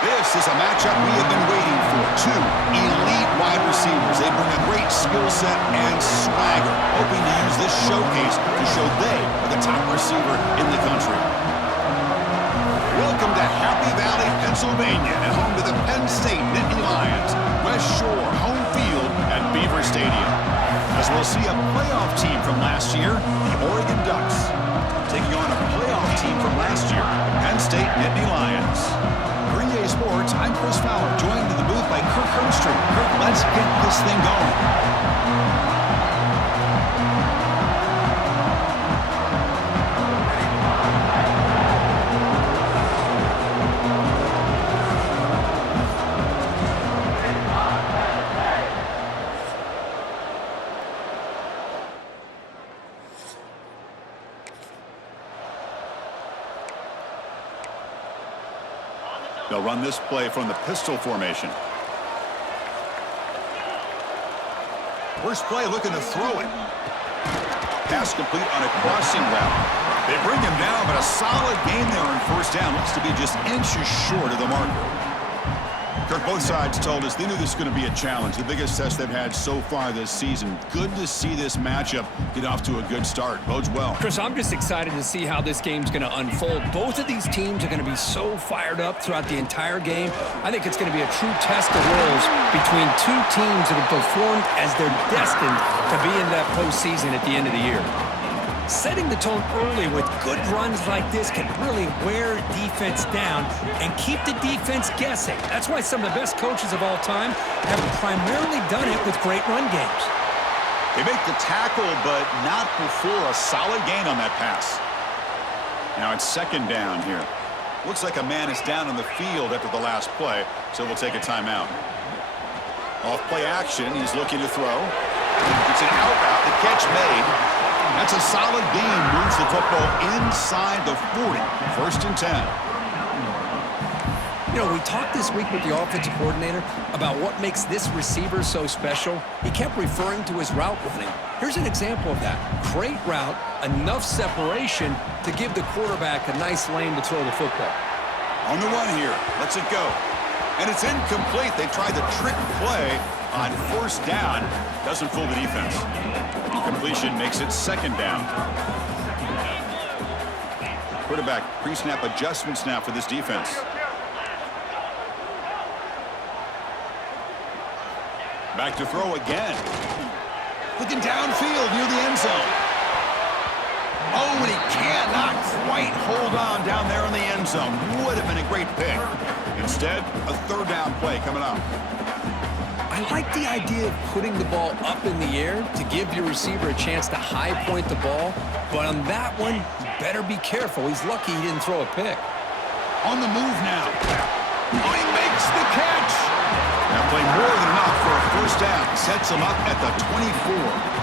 This is a matchup we have been waiting for. Two elite wide receivers. They bring a great skill set and swagger, hoping to use this showcase to show they are the top receiver in the country. Welcome to Happy Valley, Pennsylvania, and home to the Penn State Nittany Lions. West Shore home field at Beaver Stadium. As we'll see a playoff team from last year, the Oregon Ducks, taking on a playoff team from last year, the Penn State Nittany Lions. For EA Sports, I'm Chris Fowler, joined in the booth by Kirk Herbstreit. Kirk, let's get this thing going. They'll run this play from the pistol formation. First play looking to throw it. Pass complete on a crossing route. They bring him down, but a solid gain there on first down. Looks to be just inches short of the marker. Kirk, both sides told us they knew this was going to be a challenge. The biggest test they've had so far this season. Good to see this matchup get off to a good start. Bodes well. Chris, I'm just excited to see how this game's going to unfold. Both of these teams are going to be so fired up throughout the entire game. I think it's going to be a true test of wills between two teams that have performed as they're destined to be in that postseason at the end of the year. Setting the tone early with good runs like this can really wear defense down and keep the defense guessing. That's why some of the best coaches of all time have primarily done it with great run games. They make the tackle, but not before a solid gain on that pass. Now it's second down here. Looks like a man is down on the field after the last play, so we'll take a timeout. Off play action, he's looking to throw. It's an out route, the catch made. That's a solid gain, moves the football inside the 40. First and 10. You know, we talked this week with the offensive coordinator about what makes this receiver so special. He kept referring to his route running. Here's an example of that. Great route, enough separation to give the quarterback a nice lane to throw the football. On the run here, lets it go. And it's incomplete. They tried the trick play on first down. Doesn't fool the defense. Incompletion makes it second down. Quarterback pre-snap adjustments now for this defense. Back to throw again. Looking downfield near the end zone. Oh, and he cannot quite hold on down there in the end zone. Would have been a great pick. Instead, a third down play coming up. I like the idea of putting the ball up in the air to give your receiver a chance to high point the ball, but on that one, you better be careful. He's lucky he didn't throw a pick. On the move now. Oh, he makes the catch. That play more than enough for a first down. Sets him up at the 24.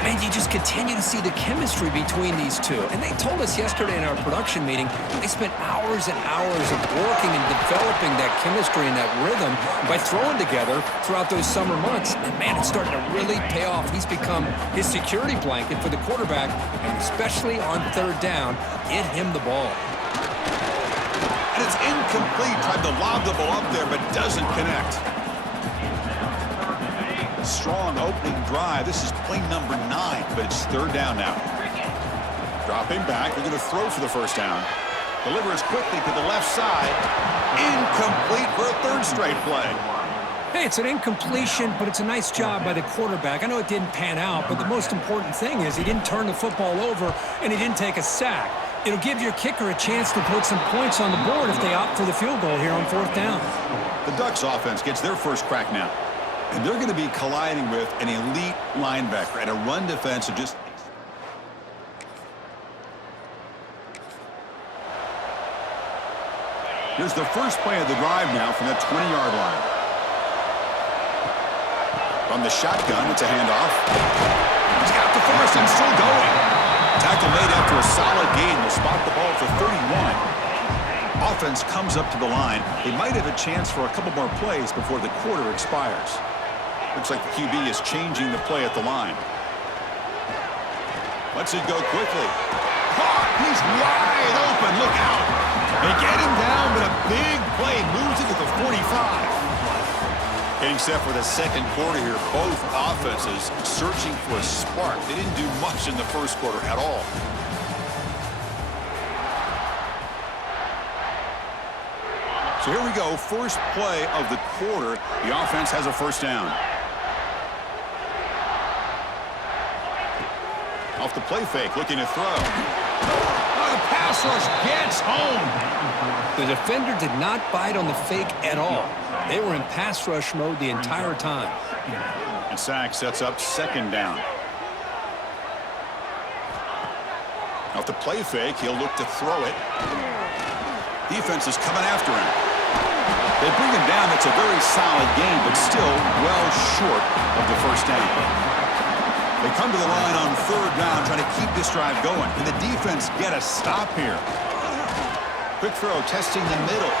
And you just continue to see the chemistry between these two. And they told us yesterday in our production meeting, they spent hours and hours of working and developing that chemistry and that rhythm by throwing together throughout those summer months. And man, it's starting to really pay off. He's become his security blanket for the quarterback, and especially on third down, get him the ball. And it's incomplete. Tried to lob the ball up there, but doesn't connect. Strong opening drive. This is play number 9, but it's third down now. Dropping back. They're going to throw for the first down. Delivers quickly to the left side. Incomplete for a third straight play. Hey, it's an incompletion, but it's a nice job by the quarterback. I know it didn't pan out, but the most important thing is he didn't turn the football over and he didn't take a sack. It'll give your kicker a chance to put some points on the board if they opt for the field goal here on fourth down. The Ducks offense gets their first crack now. And they're going to be colliding with an elite linebacker and a run defense of just... Here's the first play of the drive now from the 20-yard line. From the shotgun, it's a handoff. He's got the force and still going. Tackle made after a solid gain. Will spot the ball for 31. Offense comes up to the line. They might have a chance for a couple more plays before the quarter expires. Looks like the QB is changing the play at the line. Lets it go quickly. Caught! He's wide open. Look out. They get him down, but a big Getting set for the second quarter here. Both offenses searching for a spark. They didn't do much in the first quarter at all. So here we go. First play of the quarter. The offense has a first down. Off the play fake, looking to throw. Oh, the pass rush gets home. The defender did not bite on the fake at all. They were in pass rush mode the entire time. And Sack sets up second down. Off the play fake, he'll look to throw it. Defense is coming after him. They bring him down. It's a very solid game, but still well short of the first down. They come to the line on third down, trying to keep this drive going. Can the defense get a stop here? Quick throw, testing the middle.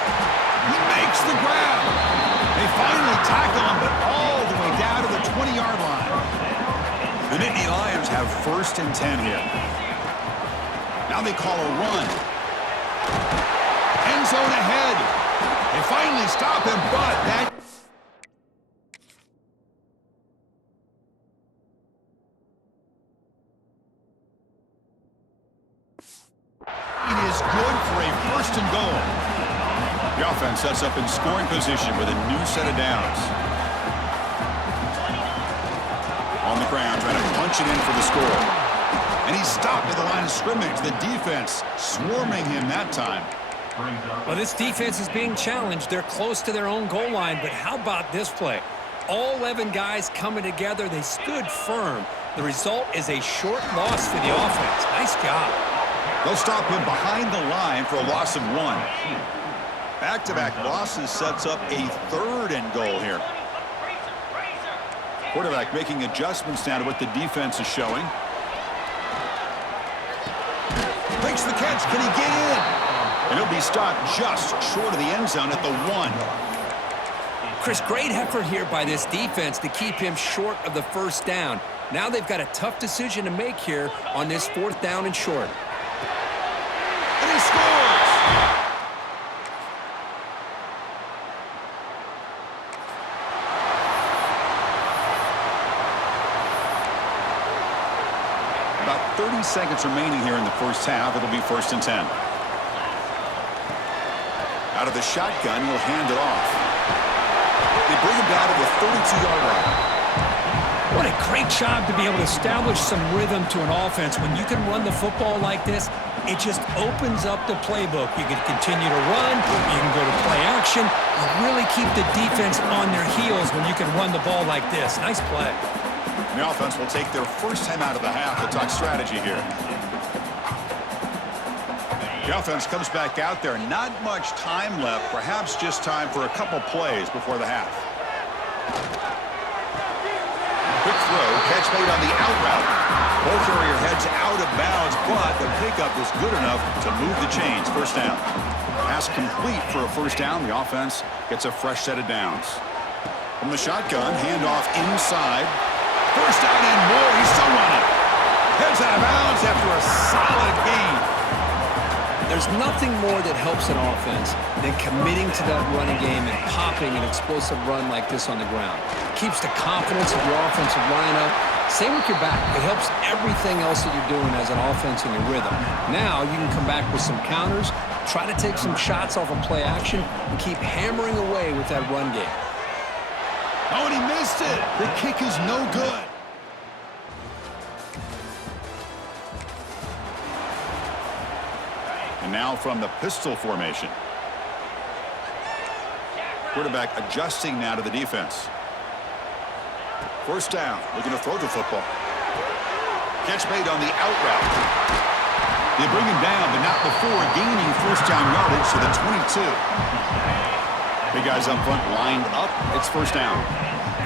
He makes the grab. They finally tackle him, but all the way down to the 20-yard line. The Nittany Lions have 1st and 10 here. Now they call a run. End zone ahead. They finally stop him, but that... It is good for a 1st and goal. The offense sets up in scoring position with a new set of downs. On the ground, trying to punch it in for the score. And he's stopped at the line of scrimmage. The defense swarming him that time. Well, this defense is being challenged. They're close to their own goal line, but how about this play? All 11 guys coming together. They stood firm. The result is a short loss for the offense. Nice job. They'll stop him behind the line for a loss of 1. Back-to-back losses sets up a 3rd and goal here. Quarterback making adjustments now to what the defense is showing. Makes the catch. Can he get in? And he'll be stopped just short of the end zone at the 1. Chris, great effort here by this defense to keep him short of the first down. Now they've got a tough decision to make here on this 4th down and short. And he scores! About 30 seconds remaining here in the first half. It'll be 1st and 10. Out of the shotgun, he'll hand it off. They bring him down to the 32-yard line. What a great job to be able to establish some rhythm to an offense. When you can run the football like this, it just opens up the playbook. You can continue to run, you can go to play action, you really keep the defense on their heels when you can run the ball like this. Nice play. The offense will take their first time out of the half. We'll talk strategy here. The offense comes back out there. Not much time left. Perhaps just time for a couple plays before the half. Quick throw. Catch made on the out route. Ball carrier heads out of bounds, but the pickup was good enough to move the chains. First down. Pass complete for a first down. The offense gets a fresh set of downs. From the shotgun, handoff inside. First down and more. He's still running. Heads out of bounds after a solid gain. There's nothing more that helps an offense than committing to that running game and popping an explosive run like this on the ground. Keeps the confidence of your offensive line up. Same with your back. It helps everything else that you're doing as an offense in your rhythm. Now you can come back with some counters, try to take some shots off of play action, and keep hammering away with that run game. Oh, and he missed it. The kick is no good. And now from the pistol formation. Quarterback adjusting now to the defense. First down, looking to throw the football. Catch made on the out route. They bring him down, but not before gaining first down yardage to the 22. Big guys up front lined up. It's first down.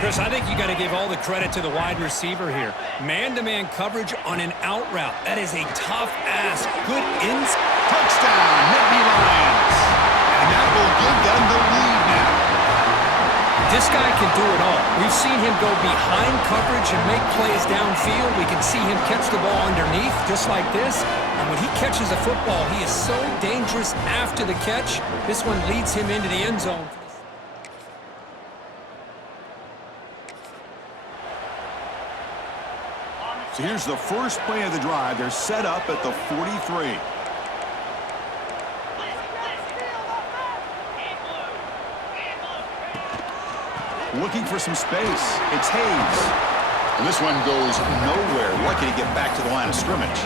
Chris, I think you got to give all the credit to the wide receiver here. Man-to-man coverage on an out route. That is a tough ask. Good ins. Touchdown, Nittany Lions. And that will give them the lead now. This guy can do it all. We've seen him go behind coverage and make plays downfield. We can see him catch the ball underneath, just like this. And when he catches a football, he is so dangerous after the catch. This one leads him into the end zone. So here's the first play of the drive. They're set up at the 43. Looking for some space. It's Hayes. And this one goes nowhere. Lucky to get back to the line of scrimmage.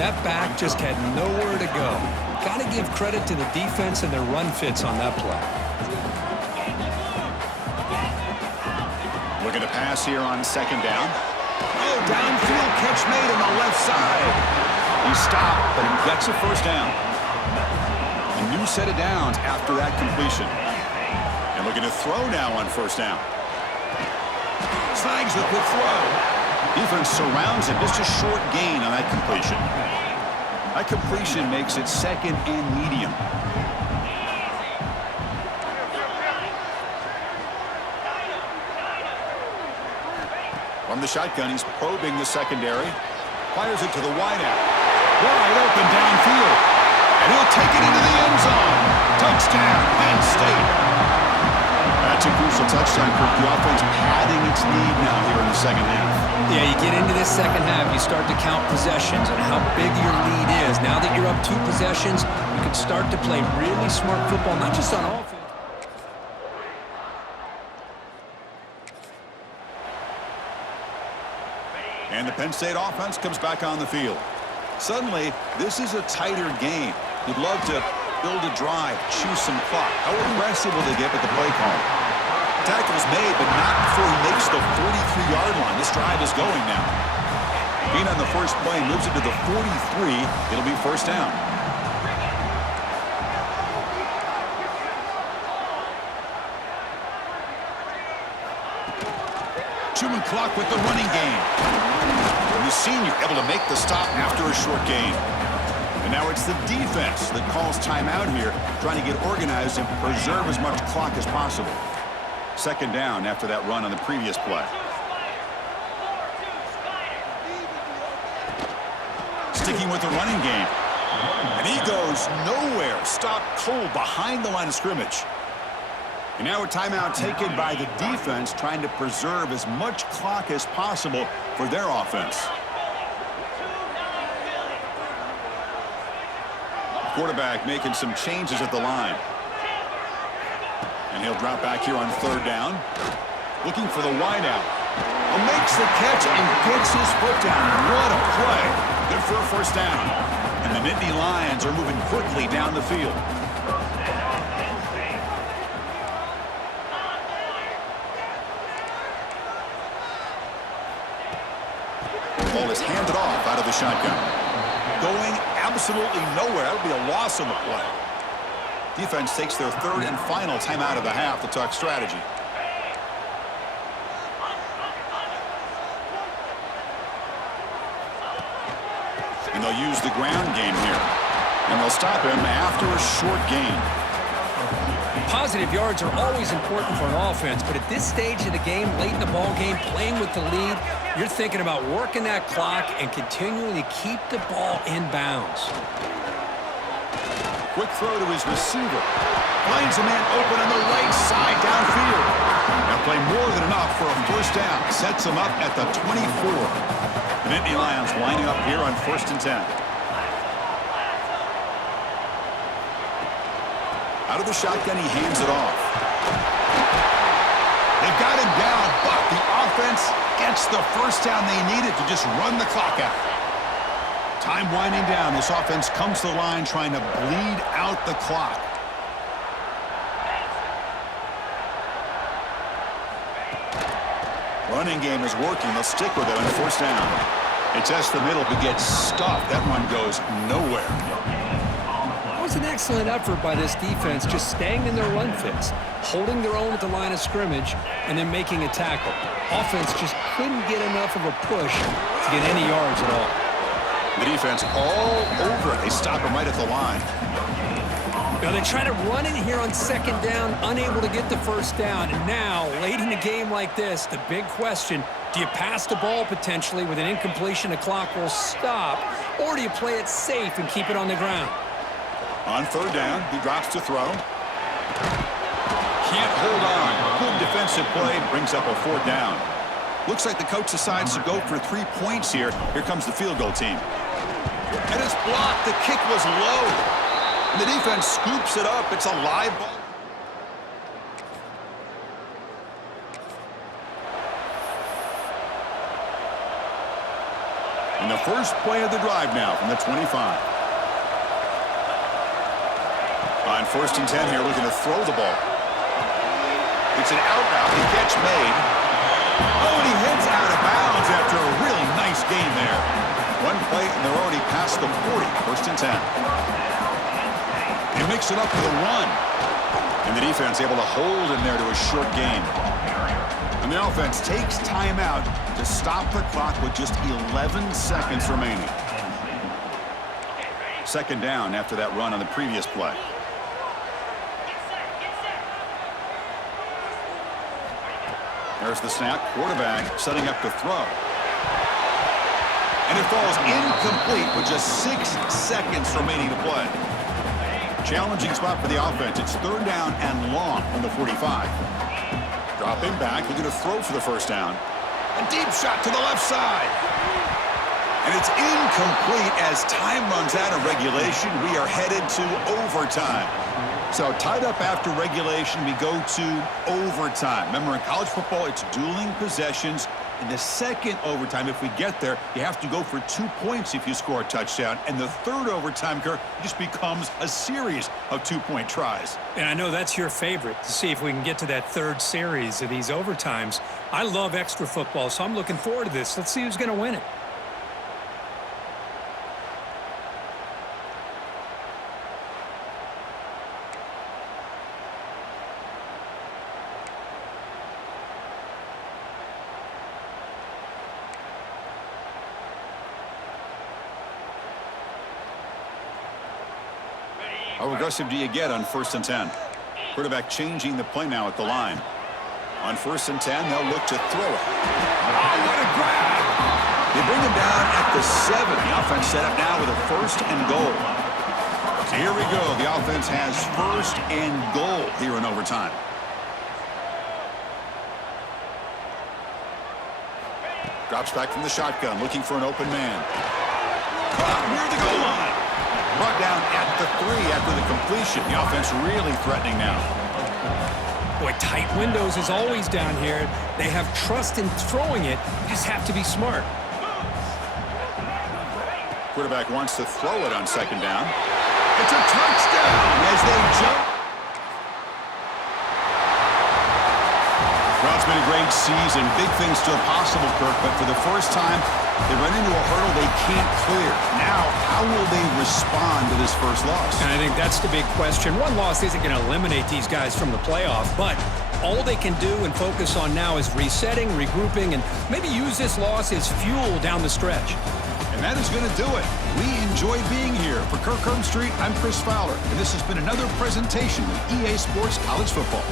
That back just had nowhere to go. Got to give credit to the defense and their run fits on that play. Looking to pass here on second down. Oh, downfield catch made on the left side. He stopped, but he gets a first down. A new set of downs after that completion. And looking to throw now on first down. Snags the quick throw. Defense surrounds him. Just a short gain on that completion. That completion makes it second and medium. From the shotgun, he's probing the secondary. Fires it to the wideout. Wide open downfield. And he'll take it into the end zone. Touchdown, Penn State. That's a crucial touchdown, Kirk. The offense padding its lead now here in the second half. Yeah, you get into this second half, you start to count possessions and how big your lead is. Now that you're up 2 possessions, you can start to play really smart football, not just on offense. And the Penn State offense comes back on the field. Suddenly, this is a tighter game. You'd love to build a drive, choose some clock. How aggressive will they get with the play call? Tackle's made, but not before he makes the 43-yard line. This drive is going now. Being on the first play moves it to the 43. It'll be first down. Chewing clock with the running game. And the senior able to make the stop after a short gain. And now it's the defense that calls timeout here, trying to get organized and preserve as much clock as possible. Second down after that run on the previous play. Sticking with the running game. And he goes nowhere. Stopped cold behind the line of scrimmage. And now a timeout taken by the defense, trying to preserve as much clock as possible for their offense. Quarterback making some changes at the line. And he'll drop back here on third down. Looking for the wideout. Makes the catch and gets his foot down. What a play. Good for a first down. And the Nittany Lions are moving quickly down the field. Ball is handed off out of the shotgun. Going absolutely nowhere. That would be a loss on the play. Defense takes their third and final timeout of the half to talk strategy. And they'll use the ground game here. And they'll stop him after a short gain. Positive yards are always important for an offense, but at this stage of the game, late in the ball game, playing with the lead, you're thinking about working that clock and continuing to keep the ball in bounds. Quick throw to his receiver. Finds a man open on the right side downfield. Now play more than enough for a first down. Sets him up at the 24. The Nittany Lions lining up here on 1st and 10. Out of the shotgun, he hands it off. They've got him down, but the offense gets the first down they needed to just run the clock out. Time winding down. This offense comes to the line trying to bleed out the clock. Running game is working. They'll stick with it on first down. They test the middle, but gets stuffed. That run goes nowhere. That was an excellent effort by this defense, just staying in their run fits, holding their own at the line of scrimmage, and then making a tackle. Offense just couldn't get enough of a push to get any yards at all. The defense all over it. They stop him right at the line. Now they try to run it here on second down, unable to get the first down. And now, late in a game like this, the big question, do you pass the ball potentially with an incompletion, the clock will stop, or do you play it safe and keep it on the ground? On third down, he drops to throw. Can't hold on. Good defensive play, brings up a fourth down. Looks like the coach decides to go for 3 points here. Here comes the field goal team. And it's blocked. The kick was low. And the defense scoops it up. It's a live ball. And the first play of the drive now from the 25. On 1st and 10 here, looking to throw the ball. It's an out route. The catch made. Oh, and he heads out of bounds after a really nice game there. One play, and they're already past the 40. 1st and 10. He makes it up for the 1. And the defense able to hold him there to a short gain. And the offense takes timeout to stop the clock with just 11 seconds remaining. 2nd down after that run on the previous play. There's the snap. Quarterback setting up to throw. And it falls incomplete with just 6 seconds remaining to play. Challenging spot for the offense. It's 3rd down and long from the 45. Dropping back, looking to throw for the 1st down. A deep shot to the left side. And it's incomplete as time runs out of regulation. We are headed to overtime. So tied up after regulation, we go to overtime. Remember, in college football, it's dueling possessions. In the 2nd overtime, if we get there, you have to go for 2 points if you score a touchdown. And the 3rd overtime, Kirk, just becomes a series of 2-point tries. And I know that's your favorite, to see if we can get to that 3rd series of these overtimes. I love extra football, so I'm looking forward to this. Let's see who's going to win it. How aggressive do you get on 1st and 10? Quarterback changing the play now at the line. On 1st and 10, they'll look to throw it. Oh, what a grab! They bring him down at the 7. The offense set up now with a 1st and goal. So here we go. The offense has 1st and goal here in overtime. Drops back from the shotgun, looking for an open man. Caught near the goal line. Brought down at the 3 after the completion. The offense really threatening now. Boy, tight windows as always down here. They have trust in throwing it. You just have to be smart. Quarterback wants to throw it on 2nd down. It's a touchdown as they jump. Well, it's been a great season. Big things still possible, Kirk, but for the first time, they run into a hurdle they can't clear. Now, how will they respond to this first loss? And I think that's the big question. One loss isn't going to eliminate these guys from the playoff, but all they can do and focus on now is resetting, regrouping, and maybe use this loss as fuel down the stretch. And that is going to do it. We enjoy being here. For Kirk Street, I'm Chris Fowler, and this has been another presentation of EA Sports College Football.